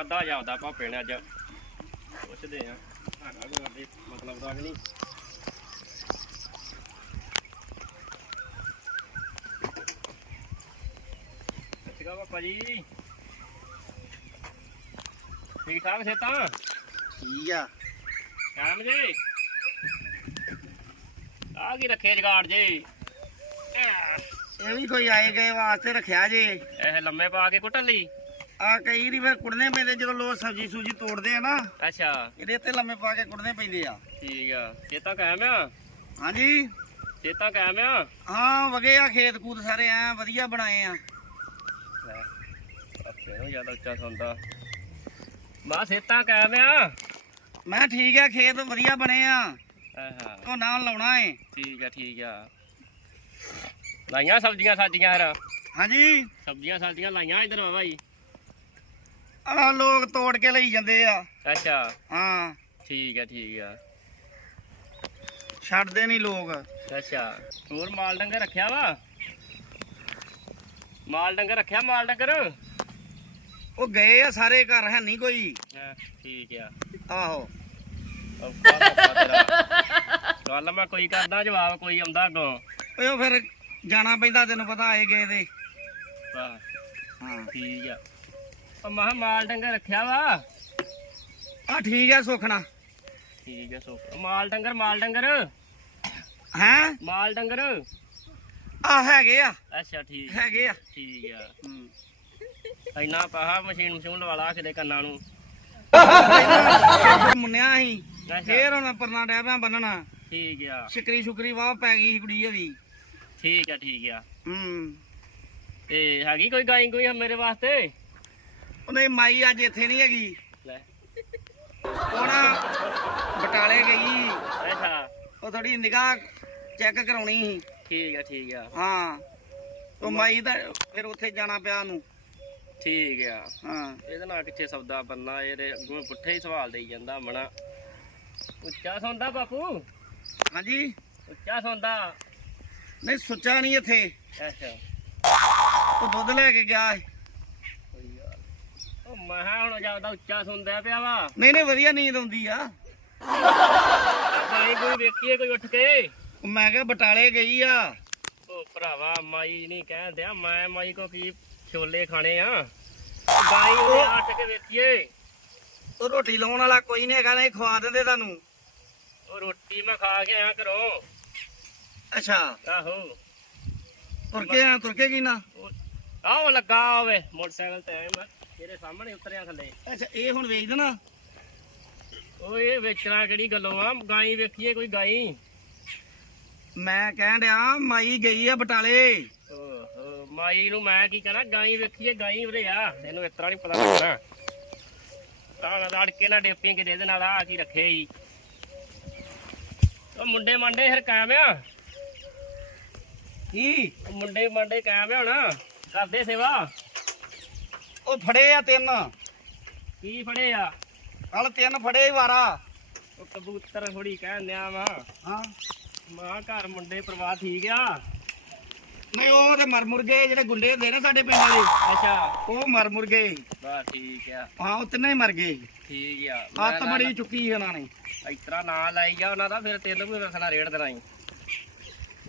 ਅੱਧਾ ਜਾਂਦਾ ਭਾਪੇ ਨੇ ਅੱਜ। ਪੁੱਛਦੇ ਆ ਹੈਗਾ ਕੋਈ ਅੱਧੇ ਮਤਲਬ ਦਾ ਨਹੀਂ। ਸਤਿਗਾ ਪਾਪਾ ਜੀ। ਠੀਕ ਠਾਕ ਸੇ ਤਾਂ ਠੀਕ ਆ। ਕਾਮ ਜੀ। ਆ ਕੀ ਰੱਖੇ ਜਗਾੜ ਜੀ? ਇਹ ਵੀ ਕੋਈ ਆਏ ਗਏ ਵਾਸਤੇ ਰੱਖਿਆ ਜੇ। ਇਹ ਲੰਮੇ ਪਾ ਕੇ ਕੁੱਟਣ ਲਈ। ਆ ਕਈ ਰੀ ਫਿਰ ਕੁੜਨੇ ਪੈਂਦੇ ਜਦੋਂ ਲੋਕ ਸਬਜੀ ਸੂਜੀ ਤੋੜਦੇ ਆ ਨਾ ਅੱਛਾ। ਇਹਦੇ ਤੇ ਲੰਮੇ ਪਾ ਕੇ ਕੁੜਨੇ ਪੈਂਦੇ ਆ। ਠੀਕ ਆ। ਚੇਤਾ ਕਾਇਮ ਆ? ਹਾਂਜੀ। ਚੇਤਾ ਕਾਇਮ ਆ? ਹਾਂ ਵਗੇ ਆ ਖੇਤ ਕੂਤ ਸਾਰੇ ਐ ਵਧੀਆ ਬਣਾਏ ਆ। ਲੈ ਨੂੰ ਜ਼ਿਆਦਾ ਉੱਚਾ ਸੁਣਦਾ। ਬਾ ਸੇਤਾ ਕਾਇਮ ਆ? ਮੈਂ ਠੀਕ ਆ ਖੇਤ ਵਧੀਆ ਬਣੇ ਆ। ਆਹਾ ਨਾਲ ਲਾਉਣਾ ਏ। ਠੀਕ ਆ ਠੀਕ ਆ। ਲਾਈਆਂ ਸਬਜ਼ੀਆਂ ਸਾਜੀਆਂ ਹਰ ਹਾਂਜੀ। ਸਬਜ਼ੀਆਂ ਸਾਜੀਆਂ ਲਾਈਆਂ ਇਧਰ ਬਾਈ ਆ ਲੋਕ ਤੋੜ ਕੇ ਲਈ ਜਾਂਦੇ ਆ। ਅੱਛਾ। ਹਾਂ। ਠੀਕ ਆ ਠੀਕ ਆ। ਛੱਡਦੇ ਨਹੀਂ ਲੋਕ। ਅੱਛਾ। ਹੋਰ ਮਾਲ ਡੰਗਰ ਰੱਖਿਆ ਵਾ? ਮਾਲ ਡੰਗਰ ਰੱਖਿਆ ਮਾਲ ਡੰਗਰ? ਉਹ ਗਏ ਆ ਸਾਰੇ ਘਰ ਹੈ ਨਹੀਂ ਕੋਈ। ਠੀਕ ਆ। ਆਹੋ। ਗੱਲ ਮੈਂ ਕੋਈ ਕਰਦਾ ਜਵਾਬ ਕੋਈ ਆਉਂਦਾ ਅੱਗੋਂ। ਓਏ ਫਿਰ ਜਾਣਾ ਪੈਂਦਾ ਤੈਨੂੰ ਪਤਾ ਆਏ ਗਏ ਦੇ ਹਾਂ। ਠੀਕ ਆ। ਉਹ ਮਹਾ ਮਾਲ ਡੰਗਰ ਰੱਖਿਆ ਵਾ। ਆ ਠੀਕ ਆ ਸੁਖਣਾ ਠੀਕ ਆ ਸੋ ਉਹ ਮਾਲ ਡੰਗਰ ਮਾਲ ਡੰਗਰ। ਹੈ? ਮਾਲ ਡੰਗਰ। ਆ ਹੈਗੇ ਆ। ਅੱਛਾ ਠੀਕ। ਹੈਗੇ ਆ। ਠੀਕ ਆ। ਹੂੰ। ਇੰਨਾ ਪਾਹਾ ਮਸ਼ੀਨ ਮਸ਼ੂਨ ਲਵਾ ਲਾ ਕਿਤੇ ਕੰਨਾਂ ਨੂੰ। ਮੁੰਨਿਆ ਸੀ ਅੱਛਾ। ਫੇਰ ਹੁਣ ਪਰਨਾ ਡੈ ਪਿਆ ਬੰਨਣਾ। ਠੀਕ ਆ। ਸ਼ਿਕਰੀ ਸ਼ੁਕਰੀ ਵਾਹ ਪੈ ਗਈ ਕੁੜੀ ਵੀ ਠੀਕ ਆ ਠੀਕ ਆ। ਹੂੰ। ਤੇ ਹੈਗੀ ਕੋਈ ਗਾਈ ਕੋਈ ਮੇਰੇ ਵਾਸਤੇ? ਉਹਨੇ ਮਾਈ ਅੱਜ ਇੱਥੇ ਨਹੀਂ ਹੈਗੀ। ਲੈ। ਨਾ ਬਟਾਲੇ ਗਈ। ਅੱਛਾ। ਉਹ ਥੋੜੀ ਨਿਗਾਹ ਚੈੱਕ ਕਰਾਉਣੀ ਸੀ। ਠੀਕ ਆ ਠੀਕ ਆ। ਹਾਂ। ਉਹ ਮਾਈ ਦਾ ਫਿਰ ਉੱਥੇ ਜਾਣਾ ਪਿਆ ਉਹਨੂੰ। ਠੀਕ ਆ। ਹਾਂ। ਇਹਦੇ ਨਾਲ ਕਿੱਥੇ ਸੌਦਾ ਬੰਨਾ ਇਹਦੇ ਅੱਗੋਂ ਪੁੱਠੇ ਹੀ ਸਵਾਲ ਦੇਈ ਜਾਂਦਾ ਮਣਾ। ਉੱਚਾ ਸੌਂਦਾ ਬਾਪੂ। ਹਾਂਜੀ। ਉੱਚਾ ਸੌਂਦਾ। ਨਹੀਂ ਸੁੱਚਾ ਨਹੀਂ ਇੱਥੇ। ਅੱਛਾ। ਉਹ ਦੁੱਧ ਲੈ ਕੇ ਗਿਆ ਉਹ ਮਹਾ ਹੁਣ ਜ਼ਿਆਦਾ ਉੱਚਾ ਸੁਣਦਾ ਪਿਆ ਵਾ। ਨਹੀਂ ਨਹੀਂ ਵਧੀਆ ਨੀਂਦ ਆਉਂਦੀ ਆ। ਕੋਈ ਕੋਈ ਵੇਖੀਏ ਕੋਈ ਉੱਠ ਕੇ। ਉਹ ਮੈਂ ਕਿਹਾ ਬਟਾਲੇ ਗਈ ਆ। ਉਹ ਭਰਾਵਾ ਮਾਈ ਨਹੀਂ ਕਹਿੰਦਿਆ ਮੈਂ ਮਾਈ ਕੋ ਕੀ ਛੋਲੇ ਖਾਣੇ ਆ। ਉਹ ਗਾਈ ਉਹਦੇ ਉੱਠ ਕੇ ਵੇਖੀਏ। ਉਹ ਰੋਟੀ ਲਾਉਣ ਵਾਲਾ ਕੋਈ ਨਹੀਂ ਹੈਗਾ ਨਹੀਂ ਖਵਾ ਦਿੰਦੇ ਤੁਹਾਨੂੰ। ਉਹ ਰੋਟੀ ਮੈਂ ਖਾ ਕੇ ਆਇਆ ਘਰੋਂ। ਅੱਛਾ। ਆਹੋ। ਤੁਰ ਕੇ ਆ ਤੁਰ ਕੇ ਕੀ ਨਾ? ਆਹ ਲੱਗਾ ਹੋਵੇ ਮੋਟਰਸਾਈਕਲ ਤੇ ਆਇਆ ਮੈਂ। ਤੇਰੇ ਸਾਹਮਣੇ ਉਤਰਿਆ ਥੱਲੇ। ਅੱਛਾ ਇਹ ਹੁਣ ਵੇਚ ਦੇਣਾ? ਉਹ ਇਹ ਵੇਚਣਾ ਕਿਹੜੀ ਗੱਲੋਂ ਆ? ਗਾਈ ਵੇਖੀਏ ਕੋਈ ਗਾਈ। ਮੈਂ ਕਹਿਣ ਡਿਆ ਮਾਈ ਗਈ ਆ ਬਟਾਲੇ। ਓਹੋ ਮਾਈ ਨੂੰ ਮੈਂ ਕੀ ਕਹਣਾ ਗਾਈ ਵੇਖੀਏ ਗਾਈ ਉਰੇ ਆ। ਇਹਨੂੰ ਇਸ ਤਰ੍ਹਾਂ ਨਹੀਂ ਪਤਾ ਲੱਗਣਾ। ਤਾਂ ਲੜ ਕੇ ਨਾ ਡੇਪੀਆਂ ਕਿਤੇ ਇਹਦੇ ਨਾਲ ਆ ਕੀ ਰੱਖੇ ਹੀ ਉਹ ਮੁੰਡੇ ਮੰਡੇ ਫਿਰ ਕਾਇਮ ਆ? ਕੀ? ਉਹ ਮੁੰਡੇ ਮੰਡੇ ਕਾਇਮ ਆ ਹੁਣ। ਕਰਦੇ ਸੇਵਾ? ਉਹ ਫੜੇ ਆ ਤਿੰਨ। ਕੀ ਫੜੇ ਆ? ਕੱਲ ਤਿੰਨ ਫੜੇ ਹੀ ਵਾਰਾ। ਉਹ ਕਬੂਤਰ ਥੋੜੀ ਕਹਿਣ ਦਿਆ ਵਾ। ਹਾਂ। ਮਾਂ ਘਰ ਮੁੰਡੇ ਪਰਿਵਾਰ ਠੀਕ ਆ? ਨਹੀਂ ਉਹ ਤੇ ਮਰ ਮੁਰ ਗਏ ਜਿਹੜੇ ਗੁੰਡੇ ਹੁੰਦੇ ਨਾ ਸਾਡੇ ਪਿੰਡ ਵਾਲੇ ਅੱਛਾ। ਉਹ ਮਰ ਮੁਰ ਗਏ। ਠੀਕ ਆ। ਹਾਂ ਉਹ ਤਿੰਨੇ ਮਰ ਗਏ। ਠੀਕ ਆ। ਹੱਤ ਬੜੀ ਚੁੱਕੀ ਉਹਨਾਂ ਨੇ। ਇਸ ਤਰ੍ਹਾਂ ਨਾਂ ਲਾਈ ਜਾ ਉਹਨਾਂ ਦਾ ਫਿਰ ਤੈਨੂੰ ਵੀ ਰੱਖਣਾ ਰੇੜ ਦੇਣਾ ਈ।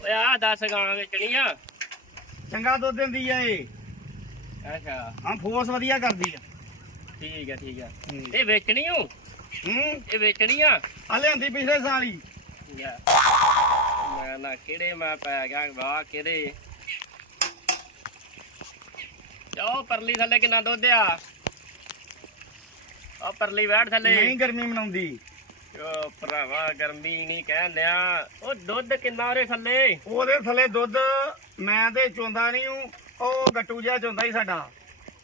ਓਏ ਆ 10 ਗਾਂ ਵੇਚਣੀ ਆ ਚੰਗਾ ਦੁੱਧ ਦਿੰਦੀ ਆ ਇਹ। ਅੱਛਾ। ਹਾਂ ਫੋਰਸ ਵਧੀਆ ਕਰਦੀ ਆ। ਠੀਕ ਆ ਠੀਕ ਆ। ਇਹ ਵੇਚਣੀ ਹੂੰ। ਇਹ ਵੇਚਣੀ ਆ? ਆ ਲਿਆਂਦੀ ਪਿਛਲੇ ਸਾਲ ਹੀ। ਯਾ ਮੈਂ ਨਾ ਕਿਹੜੇ ਮੈਂ ਪੈ ਗਿਆ ਵਾਹ ਕਿਹੜੇ? ਉਹ ਪਰਲੀ ਥੱਲੇ ਕਿੰਨਾ ਦੁੱਧ ਆ? ਉਹ ਪਰਲੀ ਵੈੜ ਥੱਲੇ। ਨਹੀਂ ਗਰਮੀ ਮਨਾਉਂਦੀ। ਓ ਭਰਾਵਾ ਗਰਮੀ ਨਹੀਂ ਕਹਿਣ ਲਿਆ ਉਹ ਦੁੱਧ ਕਿੰਨਾ ਉਹਦੇ ਥੱਲੇ? ਉਹਦੇ ਥੱਲੇ ਦੁੱਧ ਮੈਂ ਤੇ ਚੋਂਦਾ ਨਹੀਂ ਹੂੰ। ਉਹ ਗੱਟੂ ਜਿਹਾ ਚੋਂਦਾ ਹੀ ਸਾਡਾ।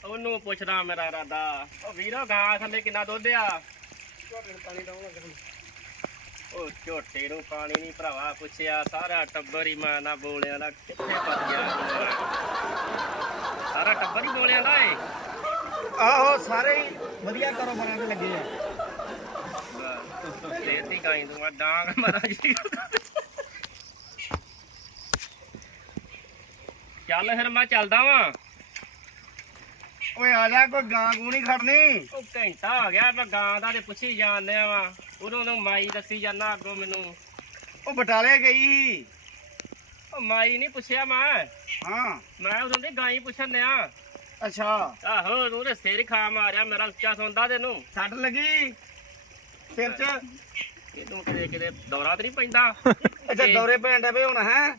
ਉਹਨੂੰ ਪੁੱਛਦਾ ਮੇਰਾ ਇਰਾਦਾ। ਉਹ ਵੀਰੋ ਗਾਂ ਥੱਲੇ ਕਿੰਨਾ ਦੁੱਧ ਆ? ਉਹ ਝੋਟੇ ਨੂੰ ਪਾਣੀ ਨਹੀਂ ਭਰਾਵਾ ਪੁੱਛਿਆ ਸਾਰਾ ਟੱਬਰ ਹੀ ਮਾਂ ਨਾ ਬੋਲਿਆ ਨਾ ਕਿੱਥੇ ਫਸ ਗਿਆ ਸਾਰਾ ਟੱਬਰ ਹੀ ਬੋਲਿਆ ਨਾ ਏ ਆਹੋ ਸਾਰੇ ਹੀ ਵਧੀਆ ਕਾਰੋਬਾਰਾਂ ਤੇ ਲੱਗੇ ਆ। ਗਾਈ ਤੂੰ ਮੈਂ ਡਾਂਗ ਮਾਰਾ ਜੀ। ਚੱਲ ਫਿਰ ਮੈਂ ਚੱਲਦਾ ਵਾਂ। ਓਏ ਆ ਜਾ ਕੋਈ ਗਾਂ ਗੂ ਨਹੀਂ ਖੜਨੀ। ਉਹ ਘੰਟਾ ਆ ਗਿਆ ਮੈਂ ਗਾਂ ਦਾ ਤੇ ਪੁੱਛੀ ਜਾਂਦੇ ਵਾ। ਉਦੋਂ ਨੂੰ ਮਾਈ ਦੱਸੀ ਜਾਂਦਾ ਅੱਗੋਂ ਮੈਨੂੰ। ਉਹ ਬਟਾਲੇ ਗਈ। ਉਹ ਮਾਈ ਨਹੀਂ ਪੁੱਛਿਆ ਮੈਂ। ਹਾਂ। ਮੈਂ ਉਦੋਂ ਦੀ ਗਾਂ ਹੀ ਪੁੱਛਣ ਡਿਆ। ਅੱਛਾ। ਆਹੋ ਉਹਦੇ ਸਿਰ ਖਾ ਮਾਰਿਆ ਮੇਰਾ ਉੱਚਾ ਸੌਂਦਾ ਤੈਨੂੰ ਸੱਟ ਲੱਗੀ। ਸਿਰ 'ਚ। ਇਹਨੂੰ ਕਿਤੇ ਕਿਤੇ ਦੌਰਾ ਤੇ ਨਹੀਂ ਪੈਂਦਾ। ਅੱਛਾ ਦੌਰੇ ਪੈਣ ਡੇ ਹੁਣ ਹੈ।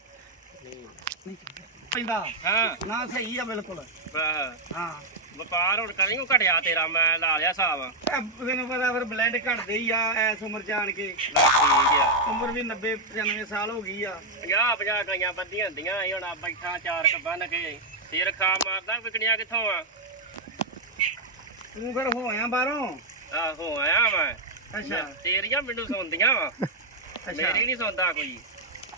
ਪੈਂਦਾ। ਹਾਂ। ਨਾ ਸਹੀ ਆ ਬਿਲਕੁਲ। ਬ- ਹਾਂ। ਵਪਾਰ ਹੁਣ ਕਰੀ ਉਹ ਘਟਿਆ ਤੇਰਾ ਮੈਂ ਲਾ ਲਿਆ ਹਿਸਾਬ। ਇਹ ਤੈਨੂੰ ਪਤਾ ਫਿਰ ਬਲੱਡ ਘਟਦੇ ਹੀ ਆ ਐਸ ਉਮਰ ਚ ਆਣ ਕੇ ਠੀਕ ਆ। ਉਮਰ ਵੀ 90 95 ਸਾਲ ਹੋ ਗਈ ਆ। 50 50 ਗਾਈਆਂ ਬੱਧੀਆਂ ਹੁੰਦੀਆਂ ਸੀ ਹੁਣ ਆ ਬੈਠਾ ਚਾਰ ਕ ਬੰਨ ਕੇ ਸਿਰ ਖਾ ਮਾਰਦਾ ਵਿਕਣੀਆਂ ਕਿੱਥੋਂ ਆ? ਤੂੰ ਫਿਰ ਹੋਇਆ ਬਾਹਰੋਂ? ਆਹੋ ਆਇਆ ਮੈਂ। ਅੱਛਾ। ਤੇਰੀਆਂ ਮੈਨੂੰ ਸੌਂਦੀਆਂ ਵਾ। ਅੱਛਾ। ਮੇਰੀ ਨਹੀਂ ਸੌਂਦਾ ਕੋਈ।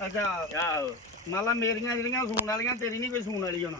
ਅੱਛਾ। ਆਹੋ। ਮੰਨ ਲਾ ਮੇਰੀਆਂ ਜਿਹੜੀਆਂ ਸੂਣ ਵਾਲੀਆਂ ਤੇਰੀ ਨਹੀਂ ਕੋਈ ਸੂਣ ਵਾਲੀ ਹੋਣਾ